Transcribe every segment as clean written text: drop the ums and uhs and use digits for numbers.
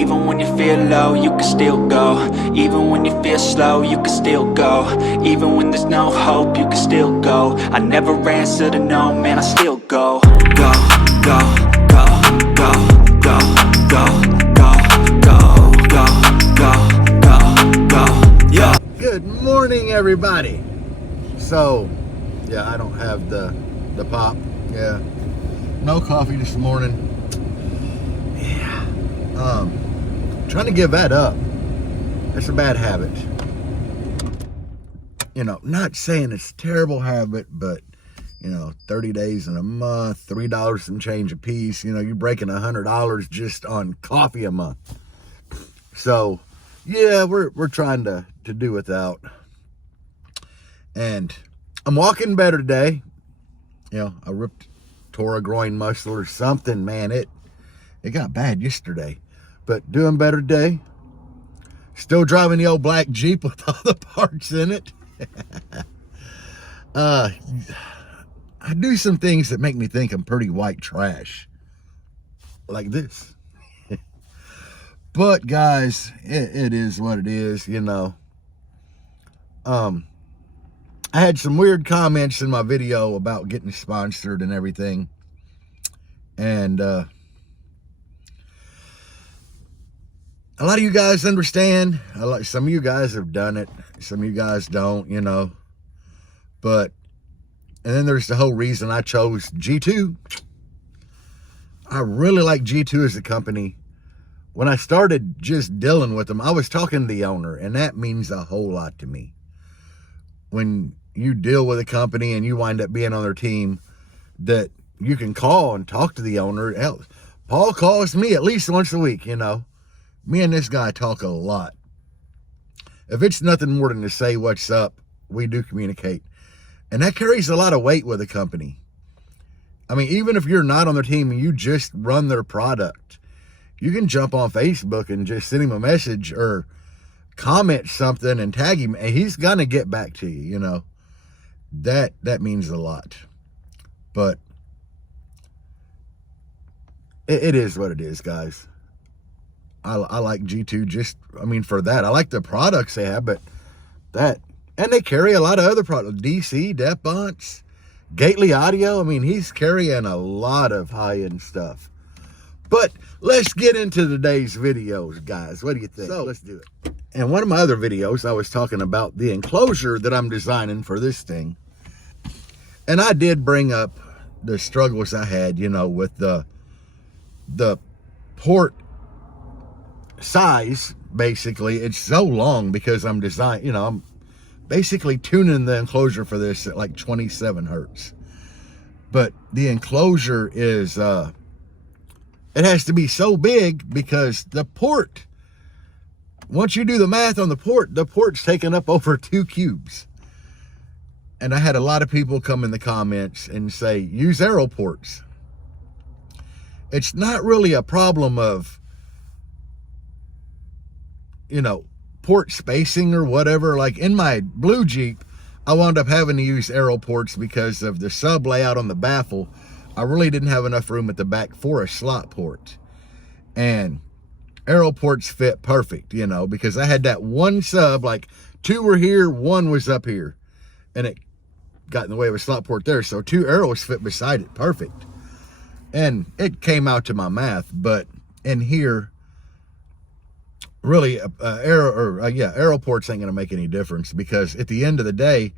Even when you feel low, you can still go. Even when you feel slow, you can still go. Even when there's no hope, you can still go. I never answer to no, man, I still go. Go, go, go, go, go, go, go, go, go, go, go, go, yeah. Good morning, everybody. So, yeah, I don't have the pop. Yeah, no coffee this morning. Yeah, trying to give that up. That's a bad habit. You know, not saying it's a terrible habit, but 30 days in a month, $3 some change a piece. You're breaking $100 just on coffee a month. So, yeah, we're trying to do without. And I'm walking better today. I tore a groin muscle or something, man. It got bad yesterday, but doing better today. Still driving the old black Jeep with all the parts in it. I do some things that make me think I'm pretty white trash, like this. But guys, it is what it is. I had some weird comments in my video about getting sponsored and everything. And a lot of you guys understand. Some of you guys have done it. Some of you guys don't, But, and then there's the whole reason I chose G2. I really like G2 as a company. When I started just dealing with them, I was talking to the owner, and that means a whole lot to me. When you deal with a company and you wind up being on their team, that you can call and talk to the owner. Hell, Paul calls me at least once a week. Me and this guy talk a lot. If it's nothing more than to say what's up, we do communicate. And that carries a lot of weight with a company. I mean, even if you're not on their team and you just run their product, you can jump on Facebook and just send him a message or comment something and tag him, and he's gonna get back to you. That means a lot. But it is what it is, guys. I like G2 just, for that. I like the products they have, but and they carry a lot of other products. DC, Depbonts, Gately Audio. He's carrying a lot of high-end stuff. But let's get into today's videos, guys. What do you think? So let's do it. In one of my other videos, I was talking about the enclosure that I'm designing for this thing. And I did bring up the struggles I had, with the port size. Basically, it's so long because I'm I'm basically tuning the enclosure for this at like 27 hertz. But the enclosure is, it has to be so big because the port, once you do the math on the port's taking up over 2 cubes. And I had a lot of people come in the comments and say, use arrow ports. It's not really a problem of, port spacing or whatever. Like in my blue Jeep, I wound up having to use arrow ports because of the sub layout on the baffle. I really didn't have enough room at the back for a slot port. And arrow ports fit perfect, because I had that one sub, like 2 were here, 1 was up here. And it got in the way of a slot port there. So 2 arrows fit beside it, perfect. And it came out to my math. But in here, really, arrow ports ain't going to make any difference, because at the end of the day,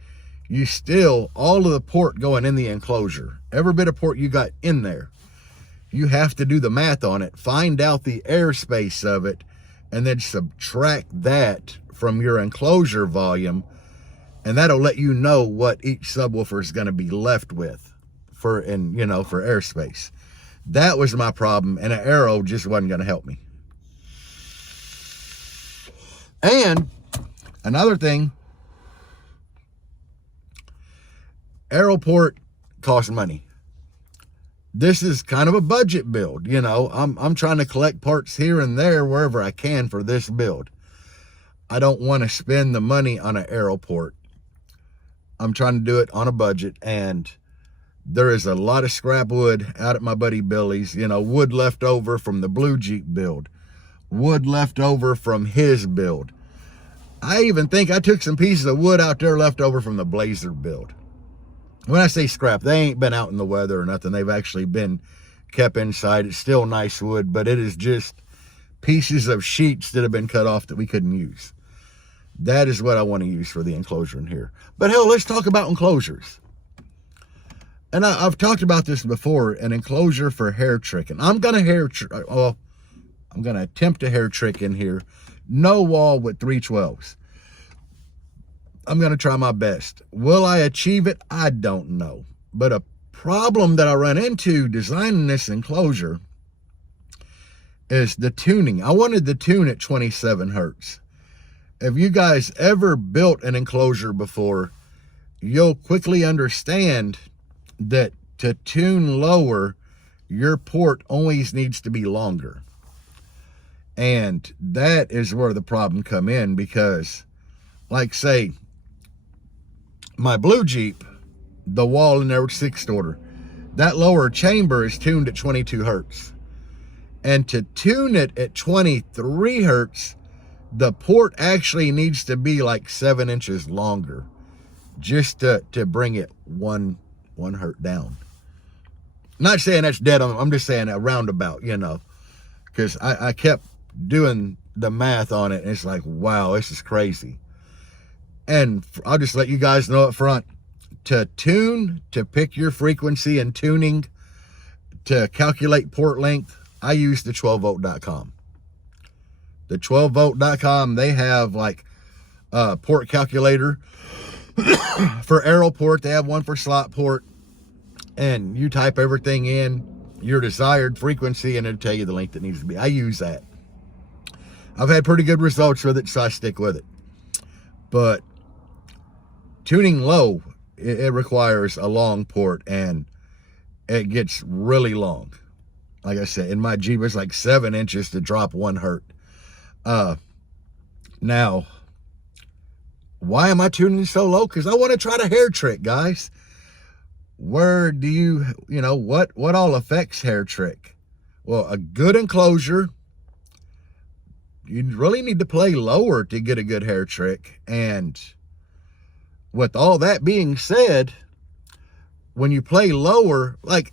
you still, all of the port going in the enclosure, every bit of port you got in there, you have to do the math on it, find out the airspace of it, and then subtract that from your enclosure volume, and that'll let you know what each subwoofer is going to be left with for airspace. That was my problem, and an arrow just wasn't going to help me. And another thing, arrow port costs money. This is kind of a budget build. I'm trying to collect parts here and there wherever I can for this build. I don't want to spend the money on an arrow port. I'm trying to do it on a budget, and there is a lot of scrap wood out at my buddy Billy's, wood left over from the blue Jeep build. wood left over from his build. I even think I took some pieces of wood out there left over from the Blazer build. When I say scrap, they ain't been out in the weather or nothing. They've actually been kept inside. It's still nice wood, but it is just pieces of sheets that have been cut off that we couldn't use. That is what I want to use for the enclosure in here. But hell, let's talk about enclosures. And I've talked about this before, an enclosure for hair tricking. I'm going to attempt a hair trick in here. No wall with 312s. I'm going to try my best. Will I achieve it? I don't know. But a problem that I run into designing this enclosure is the tuning. I wanted the tune at 27 hertz. If you guys ever built an enclosure before, you'll quickly understand that to tune lower, your port always needs to be longer. And that is where the problem come in, because like say my blue Jeep, the wall in there was 6th order. That lower chamber is tuned at 22 hertz. And to tune it at 23 hertz, the port actually needs to be like 7 inches longer just to bring it one hertz down. Not saying that's dead on, I'm just saying a roundabout, you know, because I kept doing the math on it and it's like, wow, this is crazy. And I'll just let you guys know up front, to tune, to pick your frequency and tuning, to calculate port length, I use the 12volt.com. The 12volt.com, they have like a port calculator for arrow port. They have one for slot port. And you type everything in, your desired frequency, and it'll tell you the length it needs to be. I use that. I've had pretty good results with it, so I stick with it. But tuning low, it requires a long port, and it gets really long. Like I said, in my Jeep, it's like 7 inches to drop 1 hertz. Now, why am I tuning so low? Because I want to try the hair trick, guys. Where do you know, what all affects hair trick? Well, a good enclosure, you really need to play lower to get a good hair trick. And with all that being said, when you play lower, like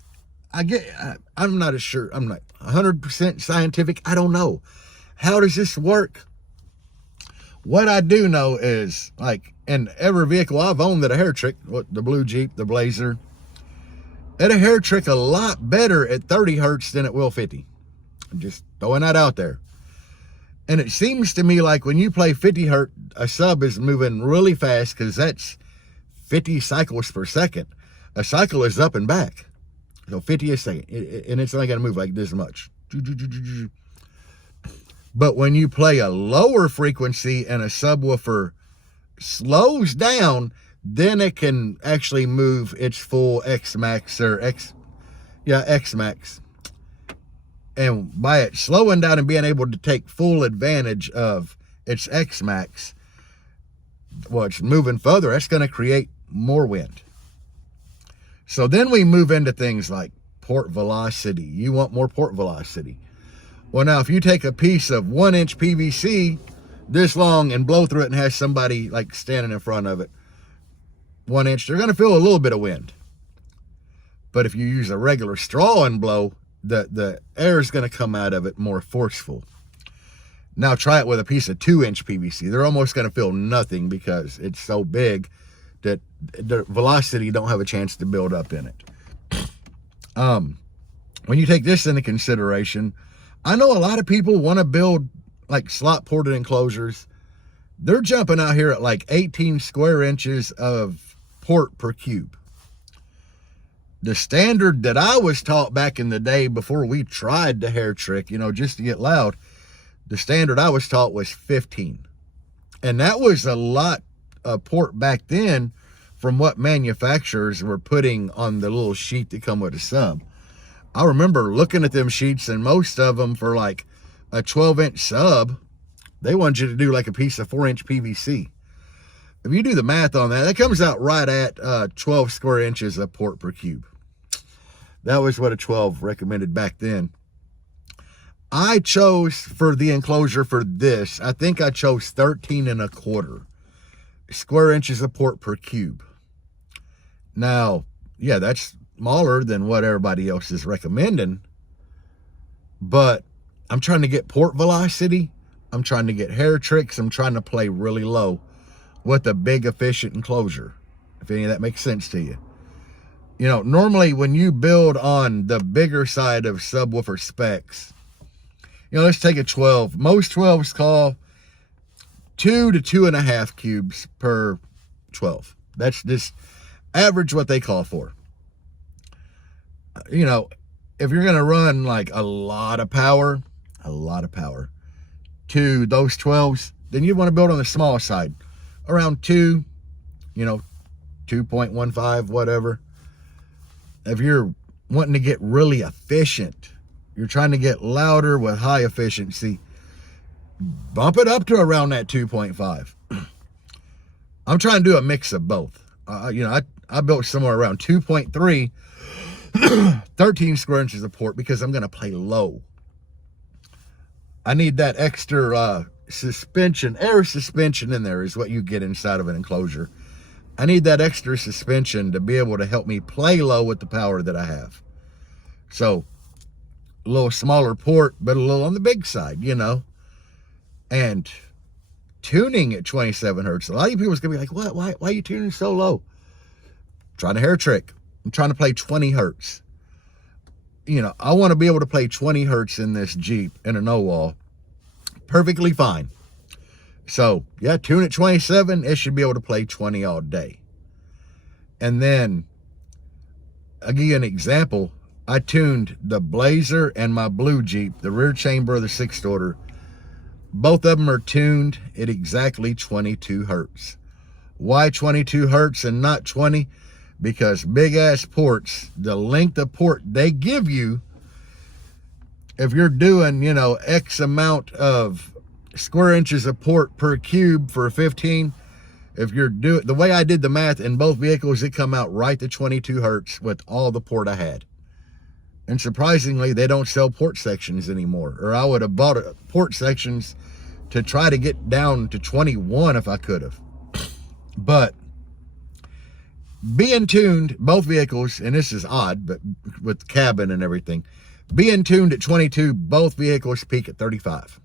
I'm not sure, I'm not 100% scientific. I don't know. How does this work? What I do know is, like, in every vehicle I've owned that a hair trick, the blue Jeep, the Blazer, it a hair trick a lot better at 30 hertz than it will 50. I'm just throwing that out there. And it seems to me like when you play 50 hertz, a sub is moving really fast, because that's 50 cycles per second. A cycle is up and back. So 50 a second. And it's only going to move like this much. But when you play a lower frequency and a subwoofer slows down, then it can actually move its full X max or X max. And by it slowing down and being able to take full advantage of its X max, well, it's moving further. That's going to create more wind. So then we move into things like port velocity. You want more port velocity. Well, now, if you take a piece of 1-inch PVC this long and blow through it and have somebody like standing in front of it, 1 inch, they're going to feel a little bit of wind. But if you use a regular straw and blow, the air is going to come out of it more forceful. Now try it with a piece of 2-inch PVC. They're almost going to feel nothing, because it's so big that the velocity don't have a chance to build up in it. When you take this into consideration, I know a lot of people want to build like slot ported enclosures. They're jumping out here at like 18 square inches of port per cube. The standard that I was taught back in the day before we tried the hair trick, you know, just to get loud, the standard I was taught was 15. And that was a lot of port back then from what manufacturers were putting on the little sheet that come with a sub. I remember looking at them sheets, and most of them for like a 12-inch sub, they want you to do like a piece of 4-inch PVC. If you do the math on that, that comes out right at 12 square inches of port per cube. That was what a 12 recommended back then. I chose for the enclosure for this, I think I chose 13.25 square inches of port per cube. Now, yeah, that's smaller than what everybody else is recommending, but I'm trying to get port velocity. I'm trying to get hair tricks. I'm trying to play really low with a big efficient enclosure, if any of that makes sense to you. You know, normally when you build on the bigger side of subwoofer specs, you know, let's take a 12. Most 12s call 2 to 2.5 cubes per 12. That's just average what they call for. You know, if you're going to run like a lot of power to those 12s, then you want to build on the small side, around 2, you know, 2.15, whatever. If you're wanting to get really efficient, you're trying to get louder with high efficiency, bump it up to around that 2.5. I'm trying to do a mix of both. You know, I built somewhere around 2.3, 13 square inches of port, because I'm going to play low. I need that extra suspension, air suspension in there is what you get inside of an enclosure. I need that extra suspension to be able to help me play low with the power that I have. So, a little smaller port, but a little on the big side, you know. And tuning at 27 hertz. A lot of people is going to be like, what? Why are you tuning so low? Trying a hair trick. I'm trying to play 20 hertz. You know, I want to be able to play 20 hertz in this Jeep in a no-wall. Perfectly fine. So, yeah, tune at 27. It should be able to play 20 all day. And then, I'll give you an example. I tuned the Blazer and my blue Jeep, the rear chamber of the 6th order. Both of them are tuned at exactly 22 hertz. Why 22 hertz and not 20? Because big ass ports, the length of port they give you, if you're doing, you know, X amount of square inches of port per cube for 15, if you're doing, the way I did the math in both vehicles, it come out right to 22 hertz with all the port I had. And surprisingly, they don't sell port sections anymore. Or I would have bought port sections to try to get down to 21 if I could have. But being tuned, both vehicles, and this is odd, but with cabin and everything, being tuned at 22, both vehicles peak at 35.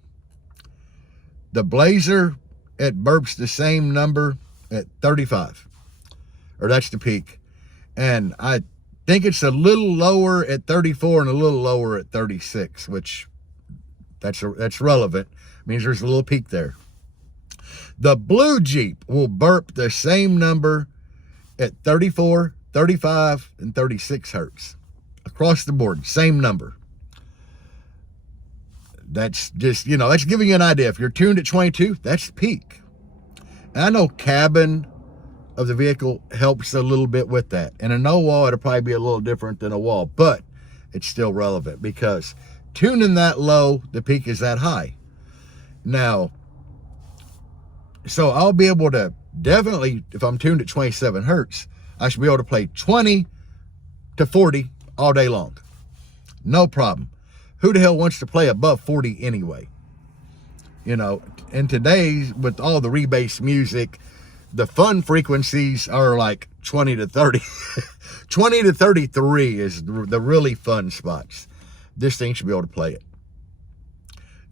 The Blazer, it burps the same number at 35. Or that's the peak. And I think it's a little lower at 34 and a little lower at 36, which that's relevant. It means there's a little peak there. The blue Jeep will burp the same number at 34, 35, and 36 hertz. Across the board, same number. That's just, you know, that's giving you an idea. If you're tuned at 22, that's peak. And I know cabin of the vehicle helps a little bit with that. And a no wall, it'll probably be a little different than a wall, but it's still relevant because tuning that low, the peak is that high. Now, so I'll be able to definitely, if I'm tuned at 27 hertz, I should be able to play 20 to 40 all day long. No problem. Who the hell wants to play above 40 anyway? You know, and today's, with all the rebase music, the fun frequencies are like 20 to 30. 20 to 33 is the really fun spots. This thing should be able to play it.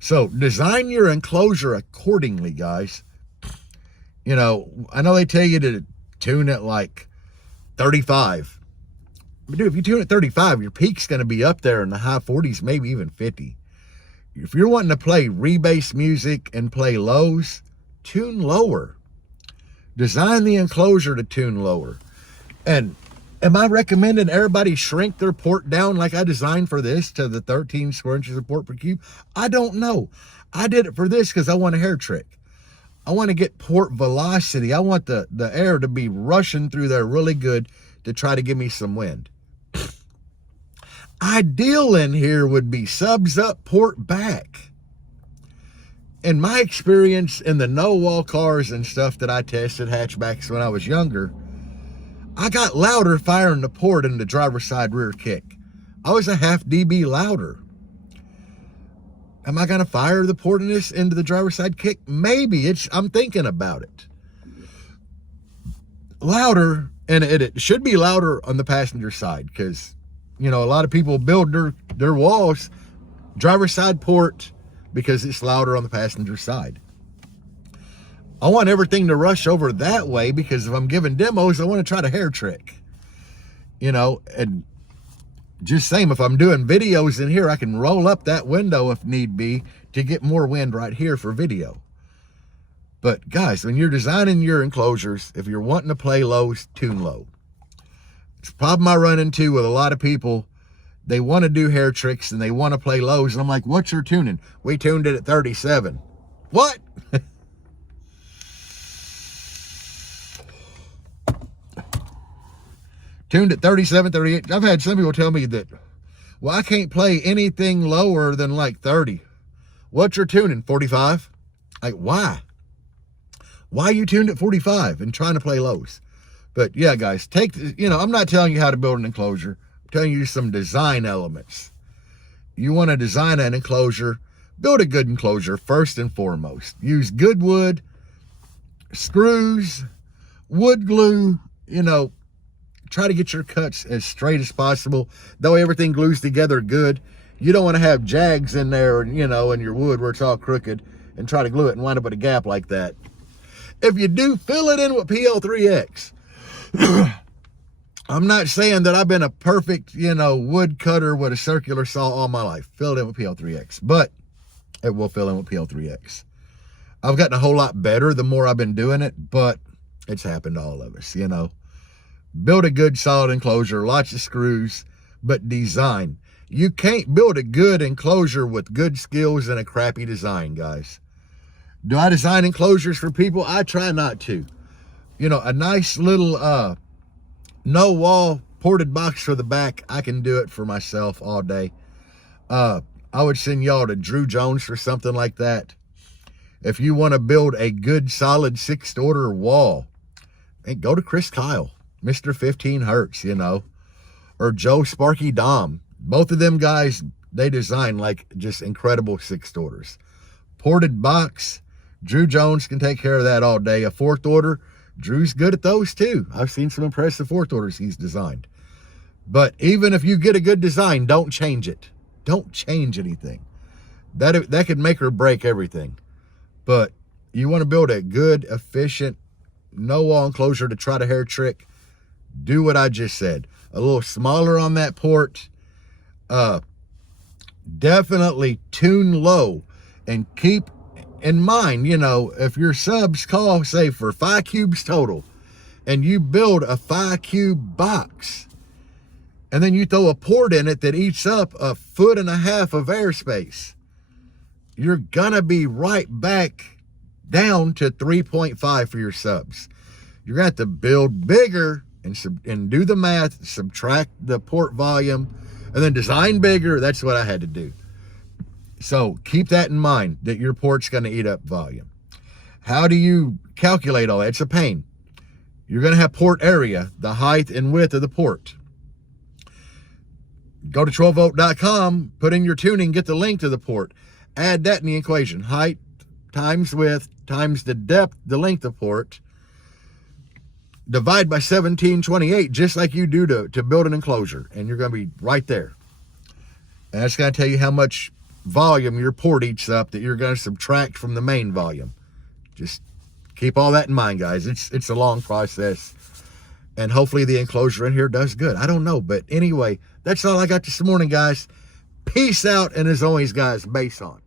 So design your enclosure accordingly, guys. You know, I know they tell you to tune it like 35. But dude, if you tune at 35, your peak's going to be up there in the high 40s, maybe even 50. If you're wanting to play rebase music and play lows, tune lower. Design the enclosure to tune lower. And am I recommending everybody shrink their port down like I designed for this to the 13 square inches of port per cube? I don't know. I did it for this because I want a hair trick. I want to get port velocity. I want the air to be rushing through there really good to try to give me some wind. Ideal in here would be subs up, port back. In my experience in the no-wall cars and stuff that I tested, hatchbacks when I was younger, I got louder firing the port in the driver's side rear kick. I was a half dB louder. Am I going to fire the port in this into the driver's side kick? Maybe. I'm thinking about it. Louder, and it should be louder on the passenger side, because, you know, a lot of people build their walls driver's side port because it's louder on the passenger side. I want everything to rush over that way, because if I'm giving demos, I want to try to hair trick, you know. And just same, if I'm doing videos in here, I can roll up that window if need be to get more wind right here for video. But guys, when you're designing your enclosures, if you're wanting to play low, tune low. It's a problem I run into with a lot of people. They want to do hair tricks and they want to play lows. And I'm like, what's your tuning? We tuned it at 37. What? Tuned at 37, 38. I've had some people tell me that, well, I can't play anything lower than like 30. What's your tuning? 45? Like, why? Why you tuned at 45 and trying to play lows? But yeah, guys, I'm not telling you how to build an enclosure. I'm telling you some design elements. You want to design an enclosure, build a good enclosure first and foremost. Use good wood, screws, wood glue, you know, try to get your cuts as straight as possible. That way everything glues together good. You don't want to have jags in there, you know, in your wood where it's all crooked and try to glue it and wind up with a gap like that. If you do, fill it in with PL3X. I'm not saying that I've been a perfect, you know, wood cutter with a circular saw all my life. Fill it in with PL3X, but it will fill in with PL3X. I've gotten a whole lot better the more I've been doing it, but it's happened to all of us, you know. Build a good solid enclosure, lots of screws, but design. You can't build a good enclosure with good skills and a crappy design, guys. Do I design enclosures for people? I try not to. You know, a nice little no wall ported box for the back, I can do it for myself all day. I would send y'all to Drew Jones for something like that. If you want to build a good solid 6th order wall, hey, go to Chris Kyle, Mr. 15 Hertz, you know, or Joe Sparky Dom. Both of them guys, they design like just incredible 6th orders. Ported box, Drew Jones can take care of that all day. A 4th order, Drew's good at those too. I've seen some impressive 4th orders he's designed. But even if you get a good design, don't change it. Don't change anything. That could make or break everything. But you want to build a good, efficient, no wall enclosure to try to hair trick, do what I just said. A little smaller on that port. Definitely tune low, and keep in mind, you know, if your subs call, say, for 5 cubes total, and you build a 5 cube box, and then you throw a port in it that eats up 1.5 foot of airspace, you're gonna be right back down to 3.5 for your subs. You're gonna have to build bigger and do the math, subtract the port volume, and then design bigger. That's what I had to do. So keep that in mind, that your port's going to eat up volume. How do you calculate all that? It's a pain. You're going to have port area, the height and width of the port. Go to 12volt.com, put in your tuning, get the length of the port. Add that in the equation. Height times width times the depth, the length of port. Divide by 1728, just like you do to build an enclosure. And you're going to be right there. And that's going to tell you how much volume your port eats up that you're going to subtract from the main volume. Just keep all that in mind, guys. It's a long process, and hopefully the enclosure in here does good. I don't know, but anyway, that's all I got this morning, guys. Peace out, and as always, guys, bass on.